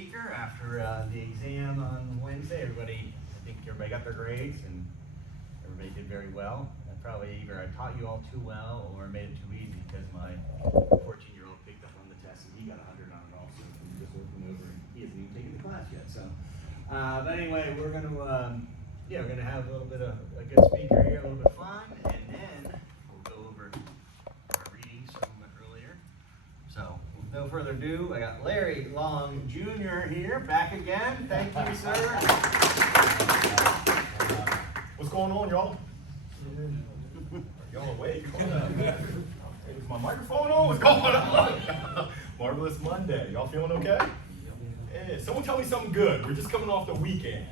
speaker after the exam on Wednesday. I think everybody got their grades and everybody did very well. I probably either I taught you all too well or made it too easy because my 14-year-old picked up on the test and he got 100 on it also. He's just looking over and he hasn't even taken the class yet. So, but anyway, we're gonna have a little bit of a good speaker here, a little bit of fun, and then we'll go over our readings from earlier. So, with no further ado, I got Larry Long Jr. here, back again. Thank you, sir. What's going on, y'all? Y'all awake? Is my microphone on? What's going on? Marvelous Monday. Y'all feeling okay? Yeah, someone tell me something good. We're just coming off the weekend.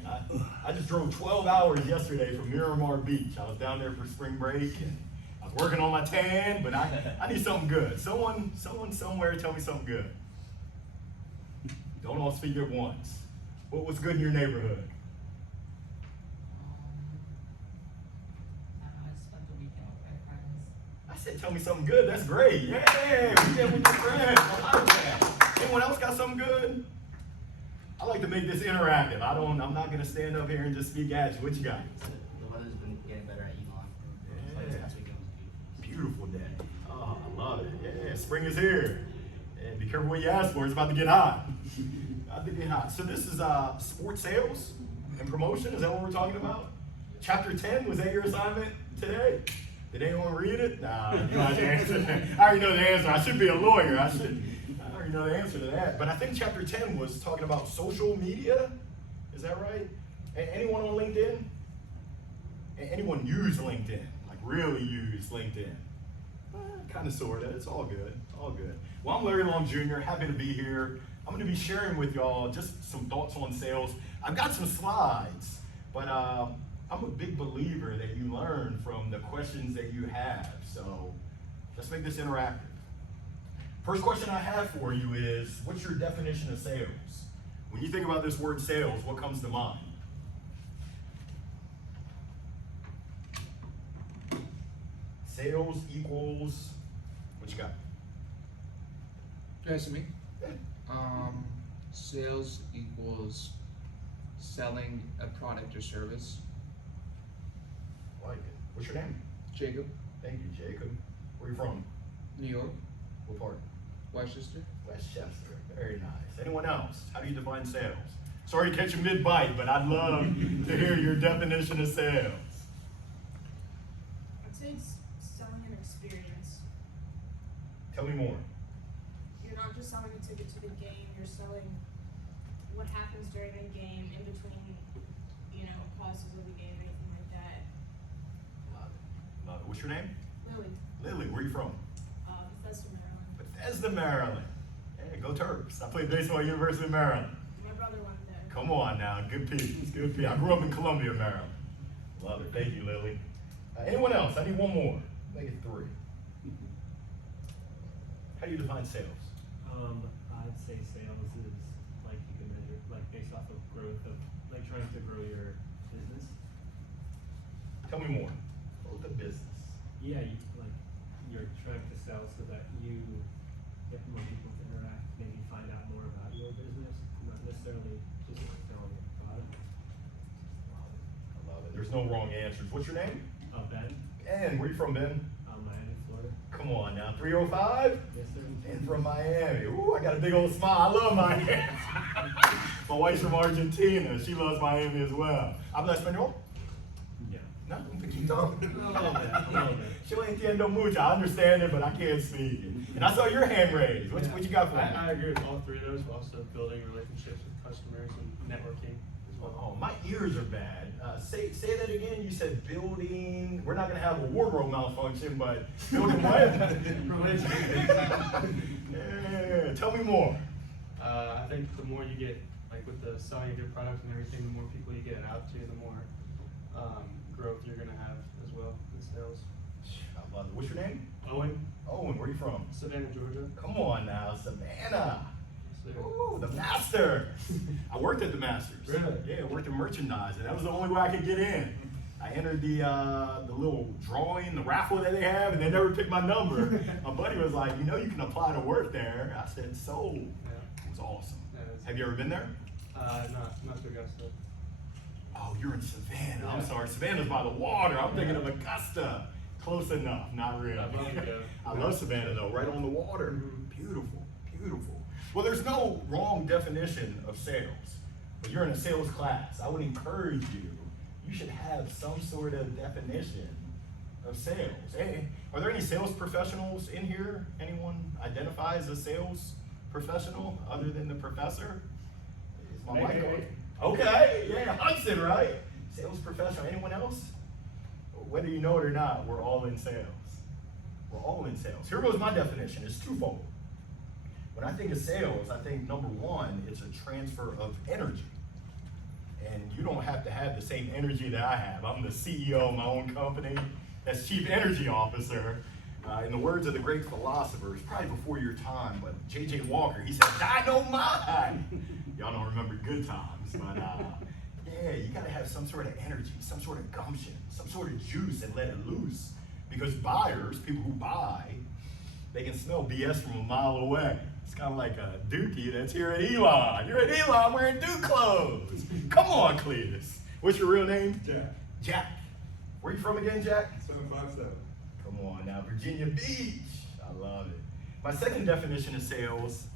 I just drove 12 hours yesterday from Miramar Beach. I was down there for spring break and I was working on my tan, but I need something good. Someone somewhere tell me something good. Don't all speak at once. What's good in your neighborhood? I spent the weekend with my friends. I said tell me something good. That's great. Yay! Weekend with your friends. I like that. Anyone else got something good? I like to make this interactive. I'm not gonna stand up here and just speak at you. What you got? The weather's been getting better at Elon. Yeah. Last weekend was Beautiful day. Oh, I love it. Yeah, spring is here. And be careful what you ask for. It's about to get hot. About to get hot. So this is sports sales and promotion. Is that what we're talking about? Chapter 10, was that your assignment today? Did anyone read it? Nah, you know the answer. I already know the answer. I should be a lawyer. I already know the answer to that. But I think chapter 10 was talking about social media. Is that right? Anyone on LinkedIn? Anyone use LinkedIn? Like really use LinkedIn? Kind of, sort of. It's all good. All good. Well, I'm Larry Long Jr. Happy to be here. I'm going to be sharing with y'all just some thoughts on sales. I've got some slides, but I'm a big believer that you learn from the questions that you have. So let's make this interactive. First question I have for you is, what's your definition of sales? When you think about this word sales, what comes to mind? Sales equals, what you got? That's me. Yeah. Sales equals selling a product or service. I like it. What's your name? Jacob, Thank you, Jacob. Where are you from? New York, What part? Westchester. Westchester. Very nice. Anyone else? How do you define sales? Sorry to catch you mid-bite, but I'd love to hear your definition of sales. I'd say it's selling an experience. Tell me more. You're not just selling a ticket to the game, you're selling what happens during a game, in between, pauses of the game, anything like that. Love it. Love it. What's your name? Lily, Lily. Where are you from? Bethesda, Maryland. Bethesda, Maryland. Hey, go Terps. I played baseball at University of Maryland. My brother went there. Come on now. Good piece. Good piece. I grew up in Columbia, Maryland. Love it. Thank you, Lily. Anyone else? I need one more. Make it 3. How do you define sales? I'd say sales is like you can measure like based off of growth of like trying to grow your business. Tell me more. Growth of business. Yeah, you're trying to sell so that you get more people to interact, maybe find out more about your business, not necessarily just selling a product. I love it. There's no wrong answers. What's your name? Ben, Ben. Where you from, Ben? Miami, Florida. Come on now. 305? Yes, sir. And from Miami. Ooh, I got a big old smile. I love Miami. My wife's from Argentina. She loves Miami as well. ¿Habla español? Yeah. No, un poquito. A little bit. Yo entiendo mucho. I understand it, but I can't speak it. And I saw your hand raised. What you got for me? I agree with all 3 of those, but also building relationships with customers and networking as well. Oh, my ears are bad. Say that again. You said building. We're not going to have a wardrobe malfunction, but building what? Yeah, tell me more. I think the more you get, like with the selling of your product and everything, the more people you get it out to, the more growth you're going to have as well in sales. I love it. What's your name? Owen, Owen, where are you from? Savannah, Georgia. Come on now, Savannah. So, Ooh, the Master. I worked at the Masters. Really? Yeah, I worked in merchandising. That was the only way I could get in. I entered the little drawing, the raffle that they have, and they never picked my number. My buddy was like, you can apply to work there. I said, sold. yeah. It was awesome. Yeah, it's Have you ever been there? Not to Augusta. Oh, you're in Savannah. I'm Yeah. sorry. Savannah's by the water. I'm thinking of Augusta. Close enough. Not really. I'd love to go. I love Savannah though, right on the water. Mhm. Beautiful, beautiful. Well, there's no wrong definition of sales, but you're in a sales class. I would encourage you, you should have some sort of definition of sales. Hey, are there any sales professionals in here? Anyone identify as a sales professional other than the professor? Is my mic on? Okay, yeah, Hudson, right? Sales professional. Anyone else? Whether you know it or not, we're all in sales. We're all in sales. Here goes my definition. It's twofold. When I think of sales, I think number one, it's a transfer of energy. And you don't have to have the same energy that I have. I'm the CEO of my own company as Chief Energy Officer. In the words of the great philosophers, probably before your time, but J.J. Walker, he said, dynamite! Y'all don't remember good times, but yeah, you gotta have some sort of energy, some sort of gumption, some sort of juice and let it loose. Because buyers, people who buy, they can smell BS from a mile away. It's kind of like a Dookie that's here at Elon. You're at Elon wearing Duke clothes. Come on, Cletus. What's your real name? Jack. Jack. Where you from again, Jack? 757. Come on now, Virginia Beach. I love it. My second definition of sales,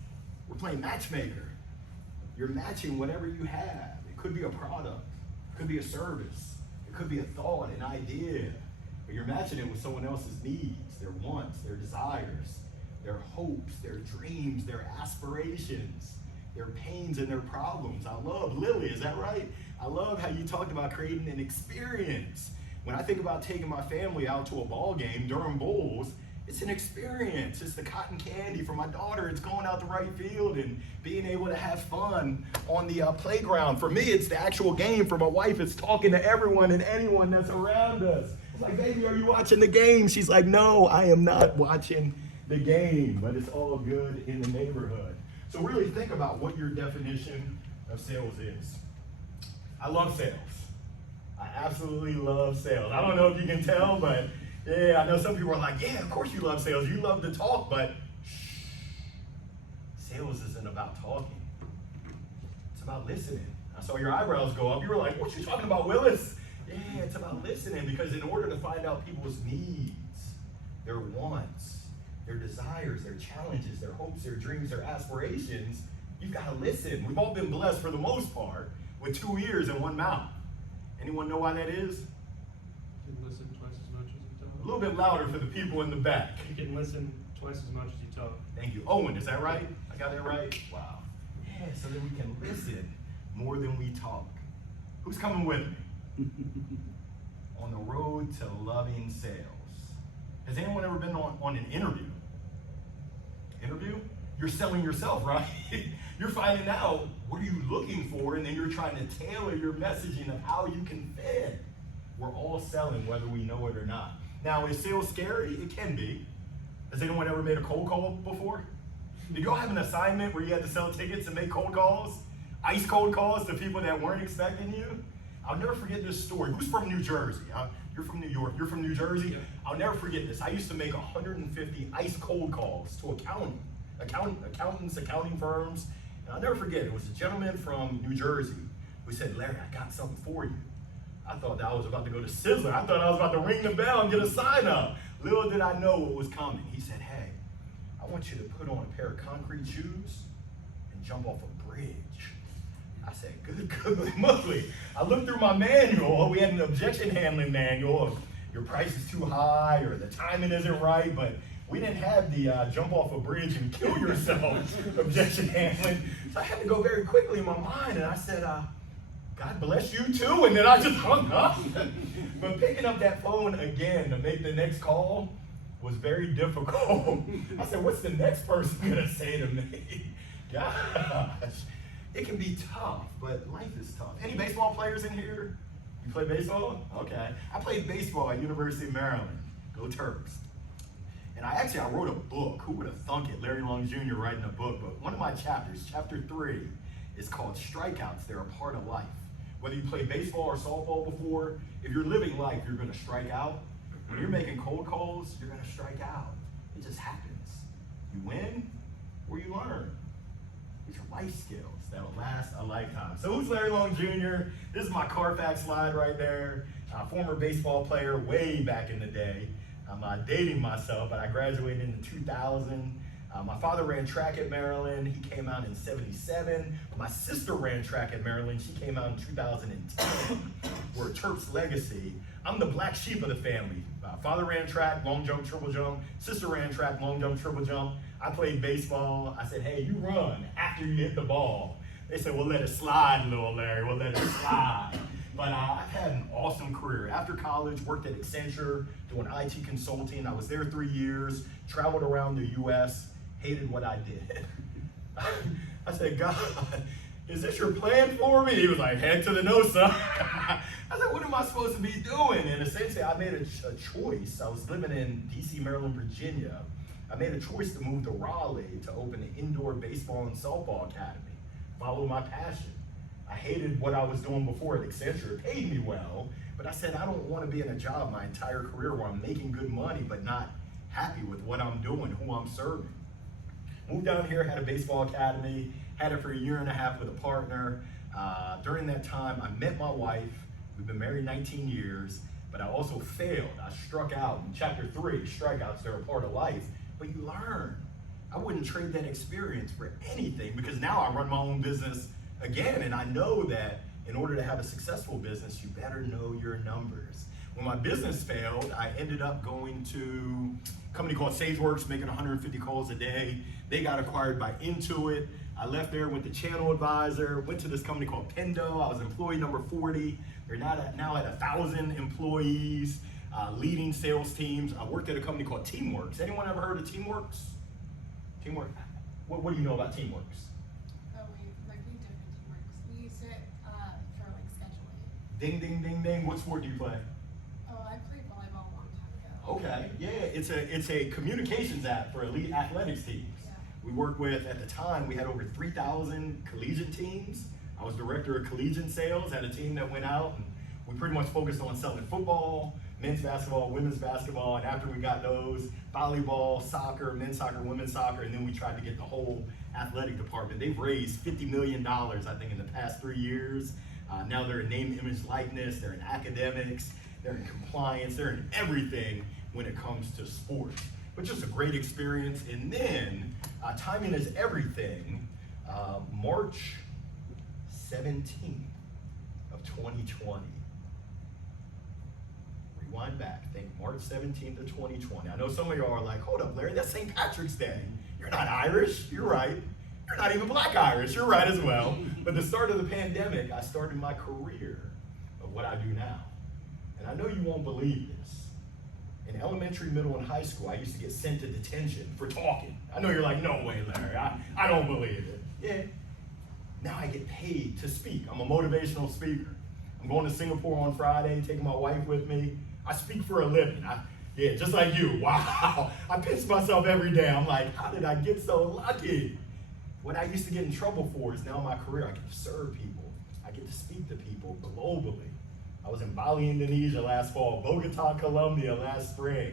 we're playing matchmaker. You're matching whatever you have. It could be a product, it could be a service, it could be a thought, an idea. But you're matching it with someone else's needs, their wants, their desires, their hopes, their dreams, their aspirations, their pains and their problems. I love Lily, is that right? I love how you talked about creating an experience. When I think about taking my family out to a ball game, Durham Bulls, it's an experience. It's the cotton candy for my daughter. It's going out the right field and being able to have fun on the playground. For me, it's the actual game. For my wife, it's talking to everyone and anyone that's around us. It's like, baby, are you watching the game? She's like, no, I am not watching the game, but it's all good in the neighborhood. So really think about what your definition of sales is. I love sales. I absolutely love sales. I don't know if you can tell, but yeah, I know some people are like, yeah, of course you love sales. You love to talk, but shh. Sales isn't about talking. It's about listening. I saw your eyebrows go up. You were like, what you talking about, Willis? Yeah, it's about listening, because in order to find out people's needs, their wants, their desires, their challenges, their hopes, their dreams, their aspirations, you've got to listen. We've all been blessed for the most part with 2 ears and 1 mouth. Anyone know why that is? You can listen twice as much as you A talk. little bit louder for the people in the back. You can listen twice as much as you talk. Thank you. Owen, is that right? I got that right? Wow. Yeah, so that we can listen more than we talk. Who's coming with me? On the road to loving sales. Has anyone ever been on an interview? Interview? You're selling yourself, right? You're finding out what are you looking for, and then you're trying to tailor your messaging of how you can fit. We're all selling whether we know it or not. Now, is sales scary? It can be. Has anyone ever made a cold call before? Did y'all have an assignment where you had to sell tickets and make cold calls? Ice cold calls to people that weren't expecting you? I'll never forget this story. Who's from New Jersey? You're from New York. You're from New Jersey? Yeah. I'll never forget this. I used to make 150 ice cold calls to accountants, accounting firms. And I'll never forget, it was a gentleman from New Jersey who said, Larry, I got something for you. I thought that I was about to go to Sizzler. I thought I was about to ring the bell and get a sign up. Little did I know what was coming. He said, hey, I want you to put on a pair of concrete shoes and jump off a bridge. I said, good moly. I looked through my manual. We had an objection handling manual of your price is too high or the timing isn't right, but we didn't have the jump off a bridge and kill yourself objection handling. So I had to go very quickly in my mind, and I said, God bless you too, and then I just hung up. But picking up that phone again to make the next call was very difficult. I said, what's the next person gonna say to me? Gosh, it can be tough, but life is tough. Any baseball players in here? You play baseball? Okay. I played baseball at University of Maryland. Go Terps. And I wrote a book. Who would have thunk it? Larry Long Jr. writing a book. But one of my chapters, chapter 3, is called Strikeouts. They're a part of life. Whether you played baseball or softball before, if you're living life, you're going to strike out. When you're making cold calls, you're going to strike out. It just happens. You win or you learn. These are life skills that will last a lifetime. So who's Larry Long Jr.? This is my Carfax slide right there. Former baseball player way back in the day. I'm dating myself, but I graduated in 2000. My father ran track at Maryland. He came out in 77. My sister ran track at Maryland. She came out in 2010. We're Terp's legacy. I'm the black sheep of the family. Father ran track, long jump, triple jump. Sister ran track, long jump, triple jump. I played baseball. I said, hey, you run after you hit the ball. They said, we'll let it slide, little Larry. We'll let it slide. But I've had an awesome career. After college, worked at Accenture doing IT consulting. I was there 3 years, traveled around the US, hated what I did. I said, God, is this your plan for me? He was like, head to the no, son. I said, what am I supposed to be doing? And essentially, I made a choice. I was living in DC, Maryland, Virginia. I made a choice to move to Raleigh to open an indoor baseball and softball academy, follow my passion. I hated what I was doing before at Accenture. It paid me well, but I said, I don't want to be in a job my entire career where I'm making good money, but not happy with what I'm doing, who I'm serving. Moved down here, had a baseball academy, had it for 1.5 years with a partner. During that time, I met my wife. We've been married 19 years, but I also failed. I struck out. In chapter 3, strikeouts, they're a part of life, but you learn. I wouldn't trade that experience for anything because now I run my own business again, and I know that in order to have a successful business, you better know your numbers. When my business failed, I ended up going to a company called SageWorks, making 150 calls a day. They got acquired by Intuit. I left there, went to Channel Advisor, went to this company called Pendo. I was employee number 40. They're now at 1,000 employees, leading sales teams. I worked at a company called Teamworks. Anyone ever heard of Teamworks? Teamwork. What do you know about Teamworks? We different teamworks. We use it for like scheduling. Ding, ding, ding, ding. What sport do you play? Oh, I played volleyball a long time ago. Okay, yeah, it's a communications app for elite athletics teams. Yeah. We worked with, at the time, we had over 3,000 collegiate teams. I was director of collegiate sales, had a team that went out, and we pretty much focused on selling football, men's basketball, women's basketball, and after we got those, volleyball, soccer, men's soccer, women's soccer, and then we tried to get the whole athletic department. They've raised $50 million, I think, in the past 3 years. Now they're in name, image, likeness, they're in academics, they're in compliance, they're in everything when it comes to sports. But just a great experience. And then, timing is everything. March 17th of 2020. Rewind back, think March 17th of 2020. I know some of y'all are like, hold up, Larry, that's St. Patrick's Day. You're not Irish, you're right. You're not even Black Irish, you're right as well. But the start of the pandemic, I started my career of what I do now. And I know you won't believe this. In elementary, middle, and high school, I used to get sent to detention for talking. I know you're like, no way, Larry, I don't believe it. Yeah. Now I get paid to speak. I'm a motivational speaker. I'm going to Singapore on Friday, taking my wife with me. I speak for a living. Yeah, just like you. Wow. I pinch myself every day. I'm like, how did I get so lucky? What I used to get in trouble for is now my career. I get to serve people. I get to speak to people globally. I was in Bali, Indonesia last fall, Bogota, Colombia last spring.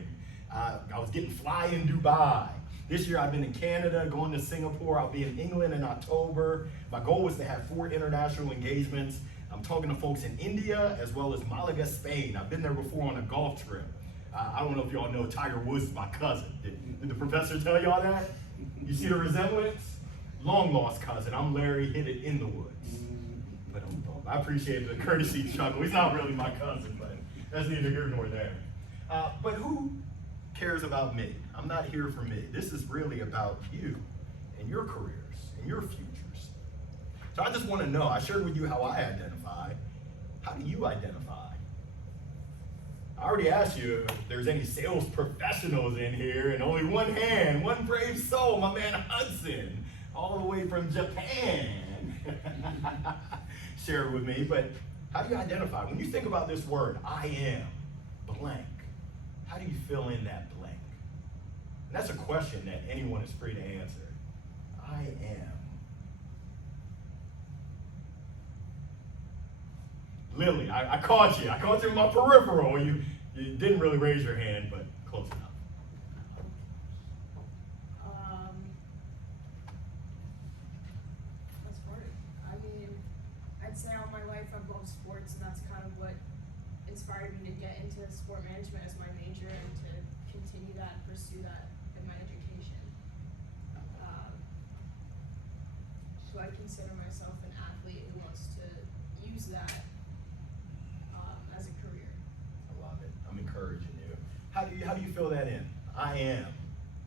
I was getting fly in Dubai. This year I've been in Canada, going to Singapore. I'll be in England in October. My goal was to have 4 international engagements. I'm talking to folks in India as well as Malaga, Spain. I've been there before on a golf trip. I don't know if y'all know Tiger Woods is my cousin. Did the professor tell y'all that? You see the resemblance? Long lost cousin. I'm Larry, hit it in the woods. But I appreciate the courtesy chuckle. He's not really my cousin, but that's neither here nor there. But who cares about me? I'm not here for me. This is really about you and your careers and your futures. So I just want to know, I shared with you how I identify. How do you identify? I already asked you if there's any sales professionals in here, and only one hand, one brave soul, my man Hudson, all the way from Japan, shared with me. But how do you identify? When you think about this word, I am blank, how do you fill in that blank? And that's a question that anyone is free to answer. I am. Lily, I caught you. I caught you in my peripheral. You didn't really raise your hand, but close enough. say all my life I've loved sports, and that's kind of what inspired me to get into sport management as my major and to continue that and pursue that in my education. So I consider myself an athlete who wants to use that as a career. I love it. I'm encouraging you. How do you fill that in? I am.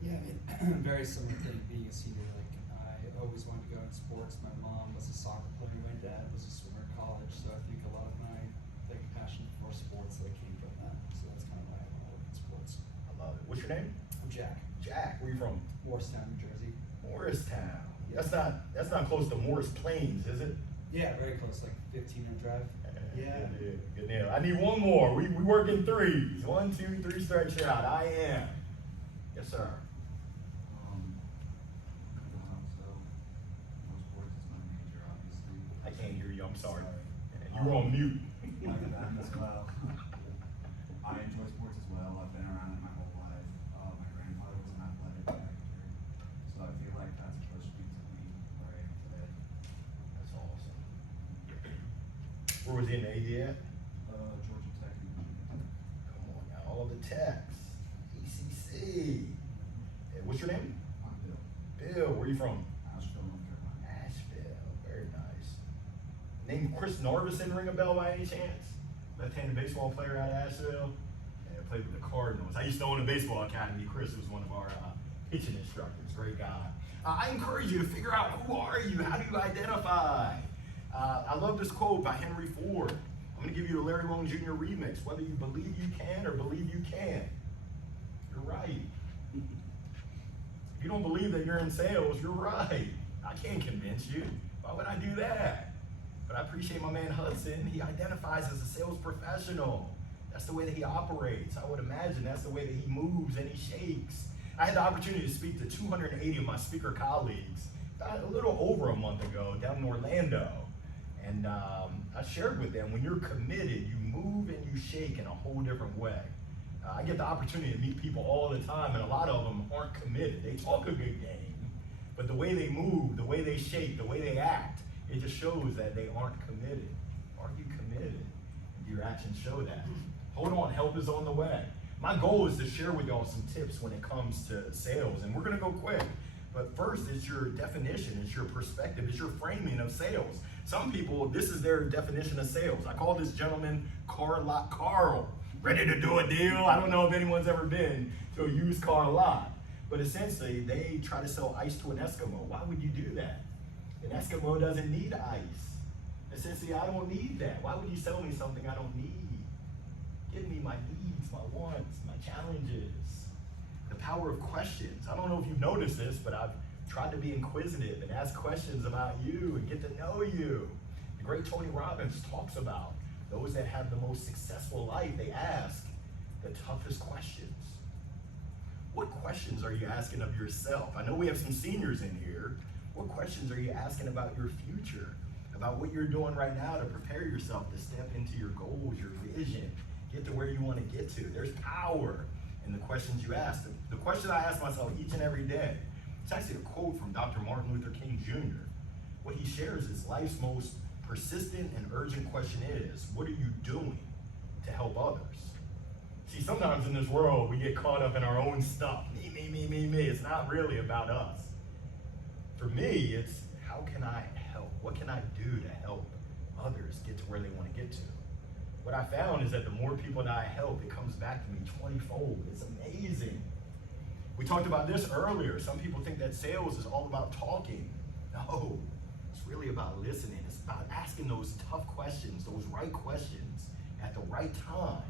Yeah, I mean, very similar thing being a senior. Like, I always wanted to go into sports. My mom was a soccer player. My dad was a swimmer at college. So I think a lot of my passion for sports came from that. So that's kind of why I want to work in sports. I love it. What's your name? I'm Jack. Jack. Where you from? Morristown, New Jersey. Morristown. That's not close to Morris Plains, is it? Yeah, very close, like 15-minute drive. Yeah. Good deal. I need one more. We work in threes. 1, 2, 3, stretch out. I am. Yes, sir. So, most sports is my major, obviously. I can't hear you. I'm sorry. You were on mute. Like that as well. I enjoy sports as well. I've been around it my whole life. My grandfather was an athletic director, so I feel like that's pushed me to be where I am today. That's awesome. Where was he in the AD at? Georgia Tech. Come on now, all the techs. ECC. Hey, what's your name? I'm Bill. Bill, where you from? Asheville, North Carolina. Asheville. Very nice. Name Chris Narvison ring a bell by any chance? Left-handed baseball player out of Asheville. Yeah, played with the Cardinals. I used to own a baseball academy. Chris was one of our pitching instructors. Great guy. I encourage you to figure out who are you? How do you identify? I love this quote by Henry Ford. I'm going to give you a Larry Long Jr. remix. Whether you believe you can or believe you can't, you're right. If you don't believe that you're in sales, you're right. I can't convince you. Why would I do that? But I appreciate my man Hudson. He identifies as a sales professional. That's the way that he operates. I would imagine that's the way that he moves and he shakes. I had the opportunity to speak to 280 of my speaker colleagues about a little over a month ago down in Orlando. And I shared with them, when you're committed, you move and you shake in a whole different way. I get the opportunity to meet people all the time, and a lot of them aren't committed. They talk a good game, but the way they move, the way they shake, the way they act, it just shows that they aren't committed. Are you committed? Do your actions show that? Hold on, help is on the way. My goal is to share with y'all some tips when it comes to sales, and we're gonna go quick. But first, it's your definition, it's your perspective, it's your framing of sales. Some people, this is their definition of sales. I call this gentleman Carl. Ready to do a deal? I don't know if anyone's ever been to a used car lot, but essentially they try to sell ice to an Eskimo. Why would you do that? An Eskimo doesn't need ice. Essentially, I don't need that. Why would you sell me something I don't need? Give me my needs, my wants, my challenges. The power of questions. I don't know if you've noticed this, but I've tried to be inquisitive and ask questions about you and get to know you. The great Tony Robbins talks about those that have the most successful life, they ask the toughest questions. What questions are you asking of yourself? I know we have some seniors in here. What questions are you asking about your future? About what you're doing right now to prepare yourself to step into your goals, your vision, get to where you want to get to. There's power in the questions you ask. The question I ask myself each and every day, it's actually a quote from Dr. Martin Luther King Jr. What he shares is life's most persistent and urgent question is, what are you doing to help others? See, sometimes in this world, we get caught up in our own stuff. Me. It's not really about us. For me, it's how can I help? What can I do to help others get to where they want to get to? What I found is that the more people that I help, it comes back to me 20-fold. It's amazing. We talked about this earlier. Some people think that sales is all about talking. No, it's really about listening. It's about asking those tough questions, those right questions at the right time,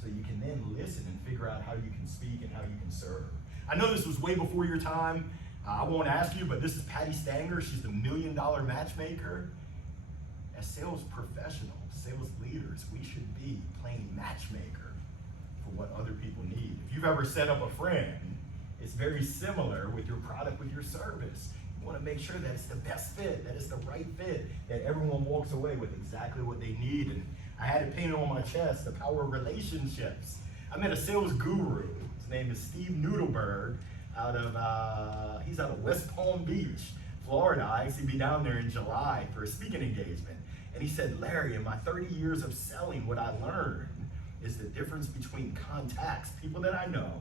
so you can then listen and figure out how you can speak and how you can serve. I know this was way before your time. I won't ask you, but this is Patty Stanger. She's the $1 Million Matchmaker. As sales professionals, sales leaders, we should be playing matchmaker for what other people need. If you've ever set up a friend, it's very similar with your product, with your service. You want to make sure that it's the best fit, that it's the right fit, that everyone walks away with exactly what they need. And I had it painted on my chest, the power of relationships. I met a sales guru. His name is Steve Noodleberg. He's out of West Palm Beach, Florida. I actually be down there in July for a speaking engagement. And he said, Larry, in my 30 years of selling, what I learned is the difference between contacts, people that I know,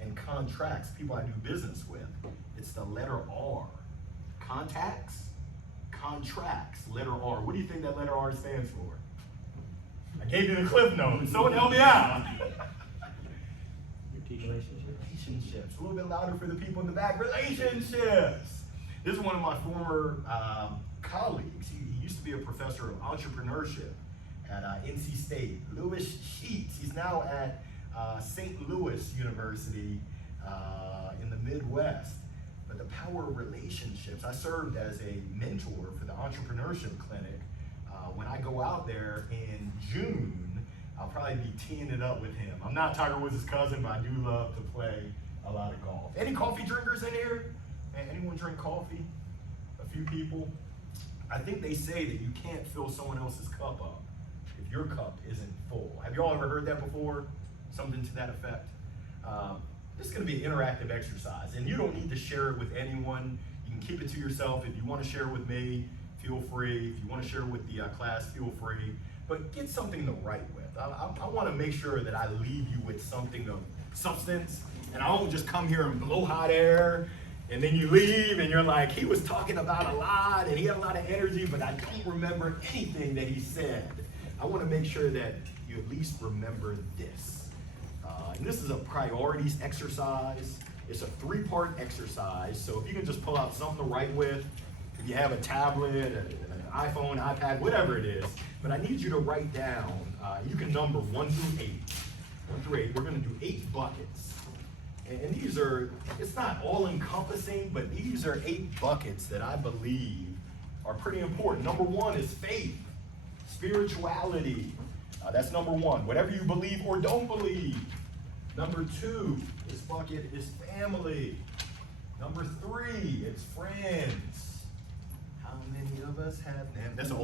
and contracts, people I do business with. It's the letter R. Contacts, contracts, letter R. What do you think that letter R stands for? I gave you the cliff notes. Someone help me out. Relationships. A little bit louder for the people in the back. Relationships. This is one of my former colleagues. He used to be a professor of entrepreneurship at NC State. Louis Sheets. He's now at St. Louis University in the Midwest. But the power of relationships. I served as a mentor for the entrepreneurship clinic. When I go out there in June, I'll probably be teeing it up with him. I'm not Tiger Woods' cousin, but I do love to play a lot of golf. Any coffee drinkers in here? Anyone drink coffee? A few people? I think they say that you can't fill someone else's cup up if your cup isn't full. Have you all ever heard that before? Something to that effect? This is going to be an interactive exercise, and you don't need to share it with anyone. You can keep it to yourself. If you want to share it with me, feel free. If you want to share it with the class, feel free. But get something to write with. I want to make sure that I leave you with something of substance, and I don't just come here and blow hot air, and then you leave and you're like, he was talking about a lot, and he had a lot of energy, but I don't remember anything that he said. I want to make sure that you at least remember this. And this is a priorities exercise. It's a 3-part exercise, so if you can just pull out something to write with, if you have a tablet, an iPhone, iPad, whatever it is, but I need you to write down, you can number 1 through 8. 1 through 8, we're gonna do 8 buckets. And these are, it's not all encompassing, but these are 8 buckets that I believe are pretty important. Number 1 is faith, spirituality. That's number 1, whatever you believe or don't believe. Number 2, this bucket is family. Number 3, it's friends. How many of us have them? That's an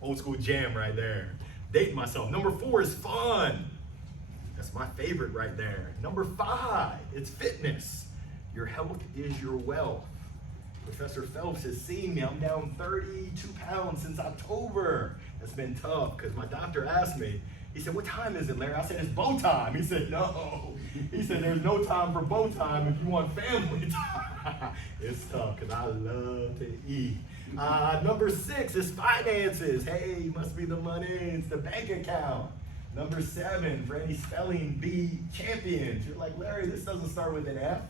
old school jam right there. Dating myself. Number 4 is fun. That's my favorite right there. Number 5, it's fitness. Your health is your wealth. Professor Phelps has seen me. I'm down 32 pounds since October. That's been tough because my doctor asked me, he said, what time is it, Larry? I said, it's bow time. He said, no. He said, there's no time for bow time if you want family time. It's tough because I love to eat. Number 6 is finances. Hey, must be the money. It's the bank account. Number 7, for any spelling bee champions. You're like, Larry, this doesn't start with an F.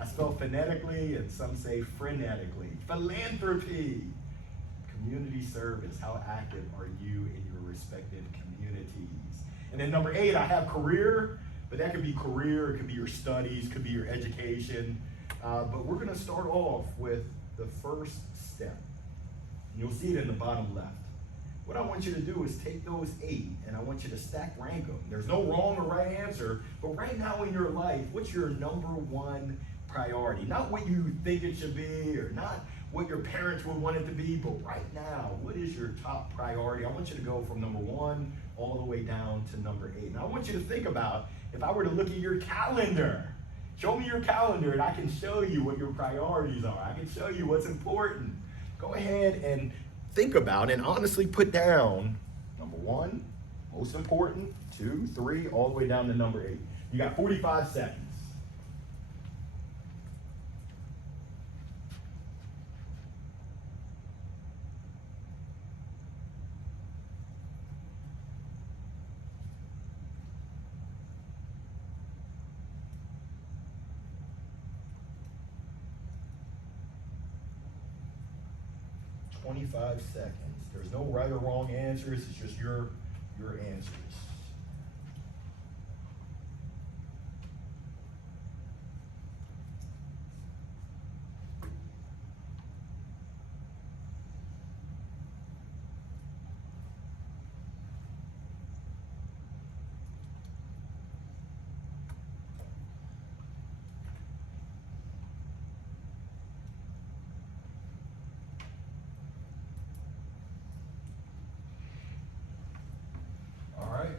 I spell phonetically, and some say frenetically. Philanthropy. Community service. How active are you in your respective communities? And then number 8, I have career, but that could be career, it could be your studies, it could be your education. But we're gonna start off with the first step. You'll see it in the bottom left. What I want you to do is take those 8 and I want you to stack rank them. There's no wrong or right answer, but right now in your life, what's your number 1 priority? Not what you think it should be or not what your parents would want it to be, but right now, what is your top priority? I want you to go from number 1 all the way down to number 8. And I want you to think about, if I were to look at your calendar, show me your calendar and I can show you what your priorities are. I can show you what's important. Go ahead and think about and honestly put down number 1, most important, 2, 3, all the way down to number 8. You got 45 seconds. Seconds. There's no right or wrong answers. It's just your answers.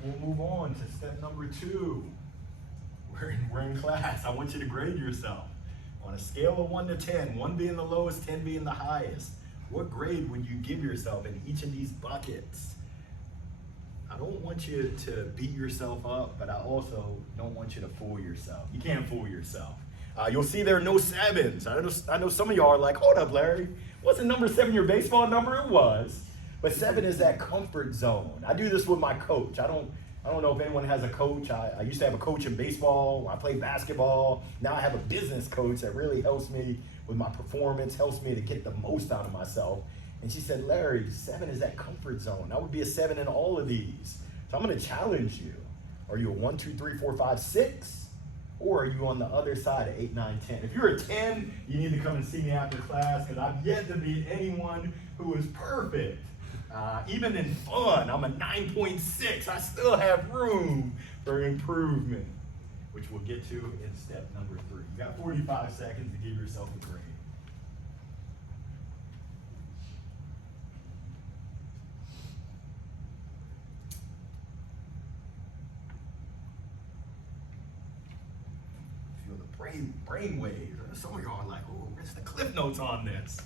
We'll move on to step number 2. We're in class. I want you to grade yourself on a scale of 1 to 10, 1 being the lowest, 10 being the highest. What grade would you give yourself in each of these buckets? I don't want you to beat yourself up, but I also don't want you to fool yourself. You can't fool yourself. You'll see there are no 7s. I know some of y'all are like, hold up, Larry. Wasn't number 7 your baseball number? It was. But 7 is that comfort zone. I do this with my coach. I don't know if anyone has a coach. I used to have a coach in baseball. I played basketball. Now I have a business coach that really helps me with my performance, helps me to get the most out of myself. And she said, Larry, 7 is that comfort zone. I would be a 7 in all of these. So I'm going to challenge you. Are you a 1, 2, 3, 4, 5, 6? Or are you on the other side of 8, 9, 10? If you're a 10, you need to come and see me after class because I've yet to meet anyone who is perfect. Even in fun, I'm a 9.6. I still have room for improvement, which we'll get to in step number 3. You got 45 seconds to give yourself a grade. Feel the brain waves. Some of y'all are like, oh, where's the cliff notes on this?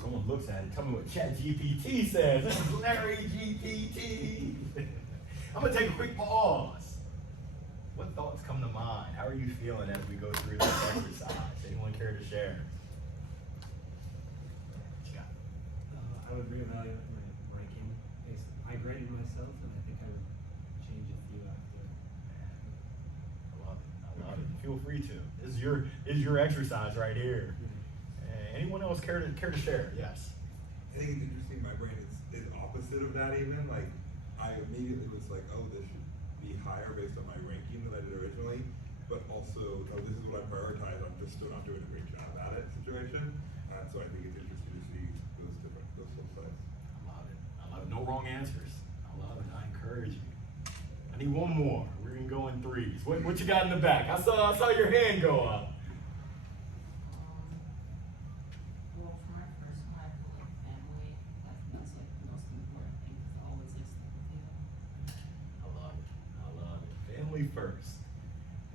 Someone looks at it, tell me what ChatGPT says. This is Larry GPT. I'm gonna take a quick pause. What thoughts come to mind? How are you feeling as we go through this exercise? Anyone care to share? What you got? I would reevaluate my ranking. I graded myself, and I think I would change a few after. I love it. I love it. Feel free to. This is your exercise right here. Anyone else care to share? Yes. I think it's interesting. My brain is opposite of that even. Like, I immediately was like, oh, this should be higher based on my ranking than I did originally. But also, no, this is what I prioritize. I'm just still not doing a great job at it situation. So I think it's interesting to see those flip sides. I love it. I love it. No wrong answers. I love it. I encourage you. I need one more. We're gonna go in 3s. What you got in the back? I saw your hand go up. Well, for my first one, I feel like family. That's like the most important thing because it always like stick with you. I love it. I love it. Family first.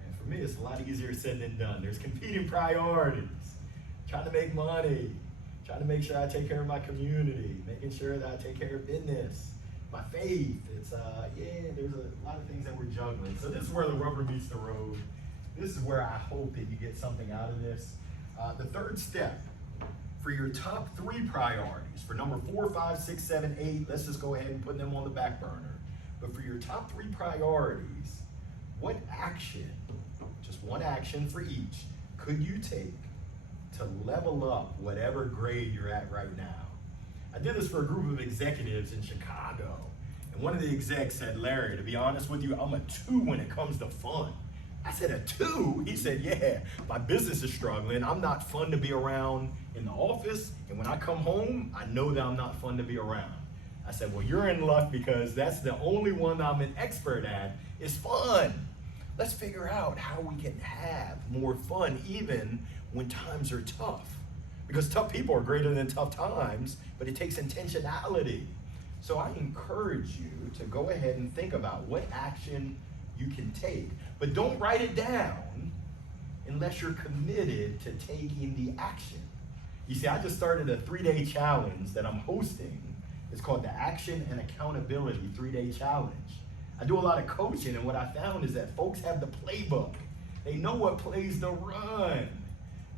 And for me, it's a lot easier said than done. There's competing priorities. Trying to make money. Trying to make sure I take care of my community. Making sure that I take care of business. My faith. It's, there's a lot of things that we're juggling. So this is where the rubber meets the road. This is where I hope that you get something out of this. The third step, for your top 3 priorities, for number 4, 5, 6, 7, 8, let's just go ahead and put them on the back burner. But for your top 3 priorities, what action, just one action for each, could you take to level up whatever grade you're at right now? I did this for a group of executives in Chicago, and one of the execs said, Larry, to be honest with you, I'm a 2 when it comes to fun. I said, a 2? He said, yeah, my business is struggling. I'm not fun to be around in the office, and when I come home, I know that I'm not fun to be around. I said, well, you're in luck because that's the only one I'm an expert at is fun. Let's figure out how we can have more fun even when times are tough. Because tough people are greater than tough times, but it takes intentionality. So I encourage you to go ahead and think about what action you can take. But don't write it down unless you're committed to taking the action. You see, I just started a 3-day challenge that I'm hosting. It's called the Action and Accountability 3-Day Challenge. I do a lot of coaching, and what I found is that folks have the playbook. They know what plays to run.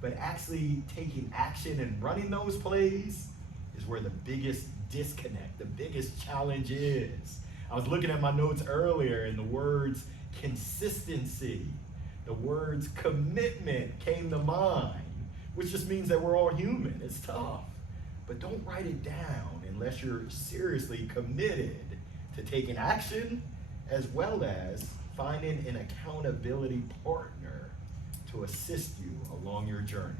But actually taking action and running those plays is where the biggest disconnect, the biggest challenge is. I was looking at my notes earlier, and the words consistency, the words commitment came to mind, which just means that we're all human. It's tough. But don't write it down unless you're seriously committed to taking action, as well as finding an accountability partner to assist you along your journey.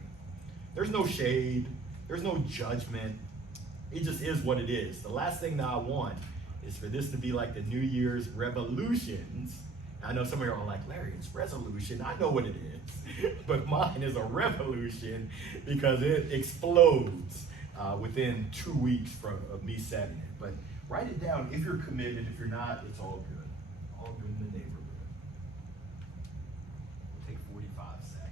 There's no shade, there's no judgment. It just is what it is. The last thing that I want is for this to be like the New Year's revolutions I know some of you are like, Larry, it's resolution. I know what it is. But mine is a revolution because it explodes within 2 weeks of me setting it. But write it down if you're committed. If you're not, it's all good. All good in the neighborhood. We'll take 45 seconds.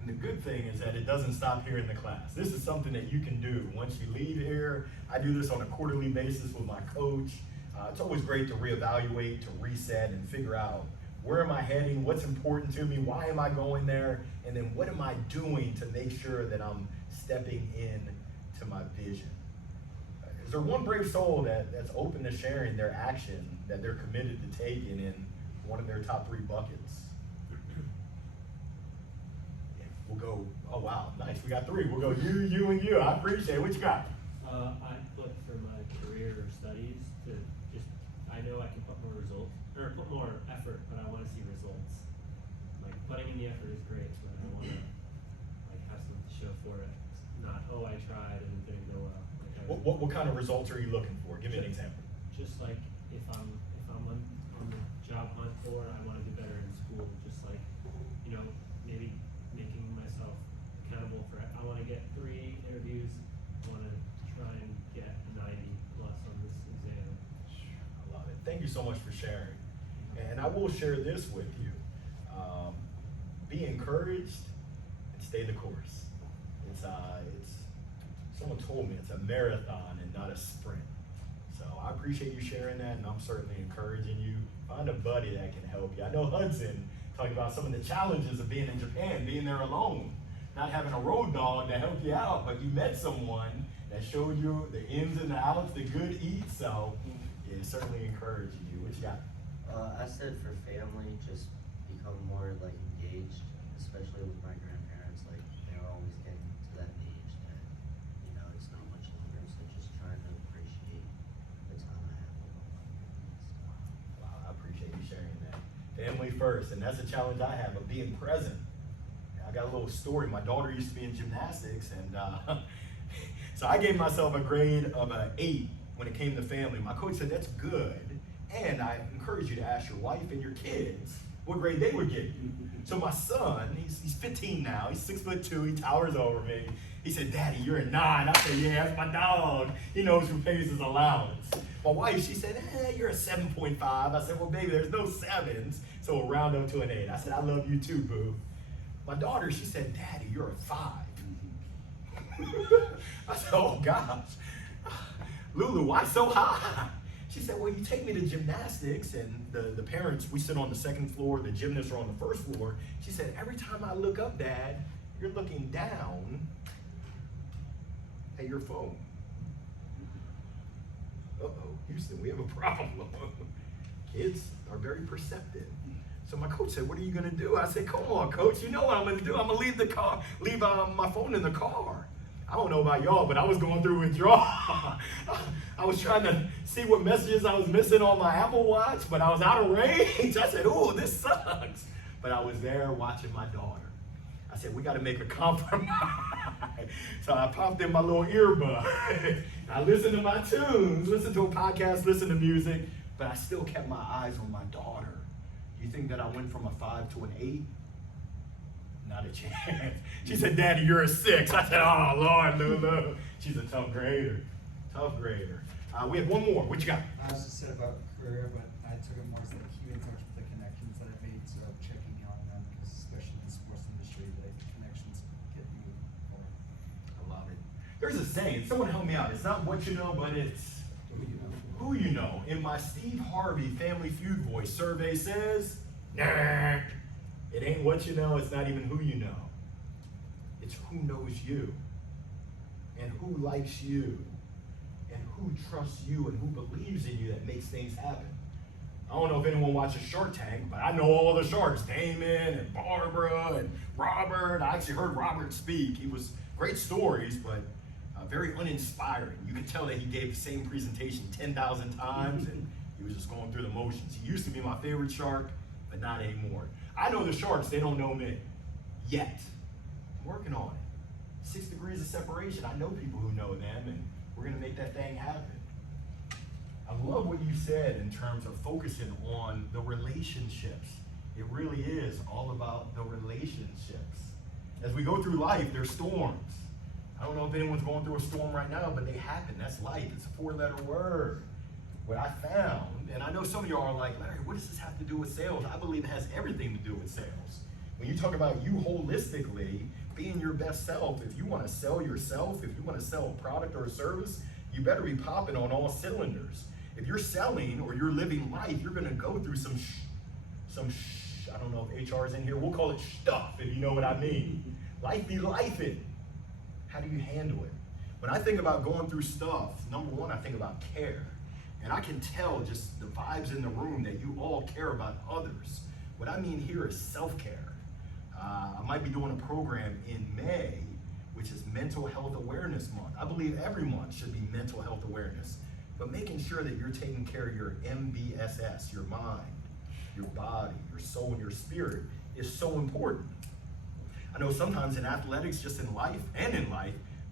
And the good thing is that it doesn't stop here in the class. This is something that you can do once you leave here. I do this on a quarterly basis with my coach. It's always great to reevaluate, to reset, and figure out where am I heading, what's important to me, why am I going there, and then what am I doing to make sure that I'm stepping in to my vision. Is there one brave soul that's open to sharing their action that they're committed to taking in one of their top 3 buckets? We'll go, oh wow, nice, we got 3. We'll go you, and you. I appreciate it. What you got? I put for my career or studies to just, I know I can put more results, or put more effort, but I want to see results. Like, putting in the effort is great, but I want to, like, have something to show for it. Not, oh, I tried and it didn't go well. Like, What kind of results are you looking for? Give me an example. just like, if I'm on the job hunt for, I want to do better in school, just like, you know, maybe making myself accountable for it. I want to get 3 interviews. I want to try and get a 90 plus on this exam. I love it. Thank you so much for sharing. And I will share this with you. Be encouraged and stay the course. It's someone told me it's a marathon and not a sprint. So I appreciate you sharing that, and I'm certainly encouraging you. Find a buddy that can help you. I know Hudson talked about some of the challenges of being in Japan, being there alone, not having a road dog to help you out, but you met someone that showed you the ins and the outs, the good eats. So yeah, certainly encouraging you. What you got? I said for family, just become more like engaged, especially with my grandparents. Like they're always getting to that age that, you know, it's not much longer. So just trying to appreciate the time I have with my grandparents. Wow, I appreciate you sharing that. Family first, and that's a challenge I have of being present. I got a little story. My daughter used to be in gymnastics, and so I gave myself a grade of an 8 when it came to family. My coach said, that's good, and I encourage you to ask your wife and your kids what grade they would give you. So my son, he's 15 now, he's 6'2", he towers over me. He said, Daddy, you're a 9. I said, yeah, that's my dog. He knows who pays his allowance. My wife, she said, you're a 7.5. I said, well, baby, there's no 7s, so we'll round up to an 8. I said, I love you too, boo. My daughter, she said, Daddy, you're a 5. I said, oh gosh. Lulu, why so high? She said, well, you take me to gymnastics, and the parents, we sit on the 2nd floor, the gymnasts are on the 1st floor. She said, every time I look up, Dad, you're looking down at your phone. Uh-oh, Houston, we have a problem. Kids are very perceptive. So my coach said, what are you gonna do? I said, come on, coach, you know what I'm gonna do. I'm gonna leave my phone in the car. I don't know about y'all, but I was going through withdrawal. I was trying to see what messages I was missing on my Apple Watch, but I was out of range. I said, oh, this sucks. But I was there watching my daughter. I said, we gotta make a compromise. So I popped in my little earbud. I listened to my tunes, listened to a podcast, listened to music, but I still kept my eyes on my daughter. You think that I went from a 5 to an 8? Not a chance. She said, Daddy, you're a 6. I said, oh, Lord, no. She's a tough grader. Tough grader. We have one more. What you got? I was just said about career, but I took it more as like keep in touch with the connections that I've made, so checking on them, because especially in the sports industry, the connections get you forward. I love it. There's a saying. Someone help me out. It's not what you know, but it's who you know. In my Steve Harvey Family Feud voice, survey says, nah. It ain't what you know, it's not even who you know. It's who knows you, and who likes you, and who trusts you, and who believes in you that makes things happen. I don't know if anyone watches Shark Tank, but I know all the sharks, Damon and Barbara and Robert. I actually heard Robert speak. He was great stories, but very uninspiring. You could tell that he gave the same presentation 10,000 times and he was just going through the motions. He used to be my favorite shark, but not anymore. I know the sharks, they don't know me yet. I'm working on it. 6 degrees of separation. I know people who know them, and we're gonna make that thing happen. I love what you said in terms of focusing on the relationships. It really is all about the relationships. As we go through life, there's storms. I don't know if anyone's going through a storm right now, but they happen. That's life. It's a 4-letter word. What I found, and I know some of y'all are like, Larry, what does this have to do with sales? I believe it has everything to do with sales. When you talk about you holistically being your best self, if you want to sell yourself, if you want to sell a product or a service, you better be popping on all cylinders. If you're selling or you're living life, you're going to go through some I don't know if HR is in here. We'll call it stuff, if you know what I mean. Life be lifing. How do you handle it? When I think about going through stuff, number one, I think about care. And I can tell just the vibes in the room that you all care about others. What I mean here is self-care. I might be doing a program in May, which is Mental Health Awareness Month. I believe every month should be Mental Health Awareness. But making sure that you're taking care of your MBSS, your mind, your body, your soul, and your spirit is so important. I know sometimes in athletics, just in life,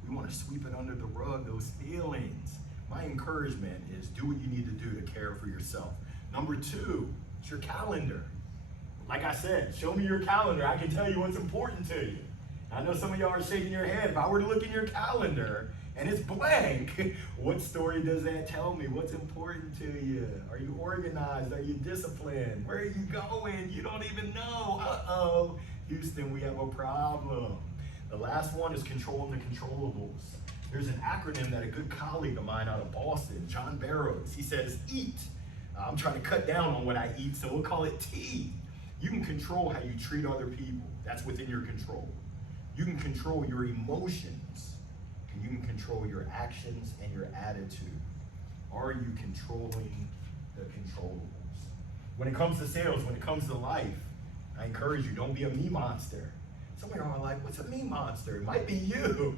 we want to sweep it under the rug, those feelings. My encouragement is do what you need to do to care for yourself. Number 2, it's your calendar. Like I said, show me your calendar. I can tell you what's important to you. I know some of y'all are shaking your head. If I were to look in your calendar and it's blank, what story does that tell me? What's important to you? Are you organized? Are you disciplined? Where are you going? You don't even know. Uh-oh. Houston, we have a problem. The last one is controlling the controllables. There's an acronym that a good colleague of mine out of Boston, John Barrows, he says EAT. I'm trying to cut down on what I eat, so we'll call it T. You can control how you treat other people. That's within your control. You can control your emotions, and you can control your actions and your attitude. Are you controlling the controllables? When it comes to sales, when it comes to life, I encourage you, don't be a me monster. Some of y'all are like, what's a me monster? It might be you.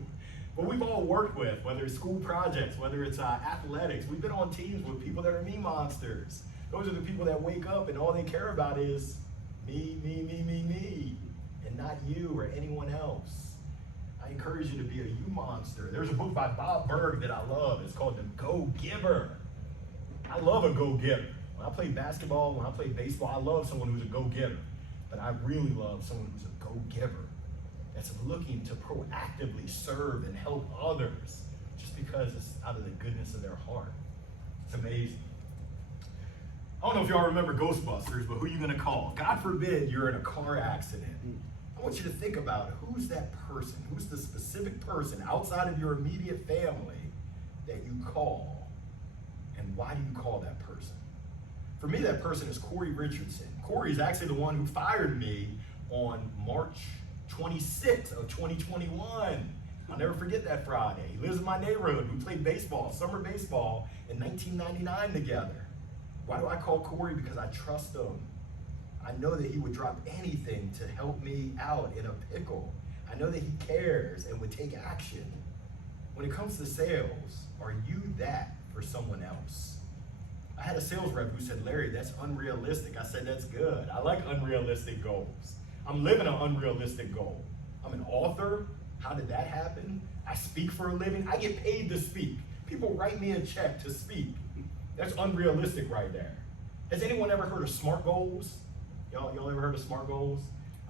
But we've all worked with, whether it's school projects, whether it's athletics, we've been on teams with people that are me monsters. Those are the people that wake up and all they care about is me, and not you or anyone else. I encourage you to be a you monster. There's a book by Bob Berg that I love. It's called The Go-Giver. I love a go-giver. When I play basketball, when I play baseball, I love someone who's a go-giver. But I really love someone who's a go-giver, that's looking to proactively serve and help others just because it's out of the goodness of their heart. It's amazing. I don't know if y'all remember Ghostbusters, but who are you gonna call? God forbid you're in a car accident. I want you to think about who's that person, who's the specific person outside of your immediate family that you call, and why do you call that person? For me, that person is Corey Richardson. Corey is actually the one who fired me on March 26th of 2021. I'll never forget that Friday. He lives in my neighborhood. We played baseball, summer baseball in 1999 together. Why do I call Corey? Because I trust him. I know that he would drop anything to help me out in a pickle. I know that he cares and would take action. When it comes to sales, are you that for someone else? I had a sales rep who said, Larry, that's unrealistic. I said, that's good. I like unrealistic goals. I'm living an unrealistic goal. I'm an author. How did that happen? I speak for a living. I get paid to speak. People write me a check to speak. That's unrealistic right there. Has anyone ever heard of SMART goals? Y'all ever heard of SMART goals?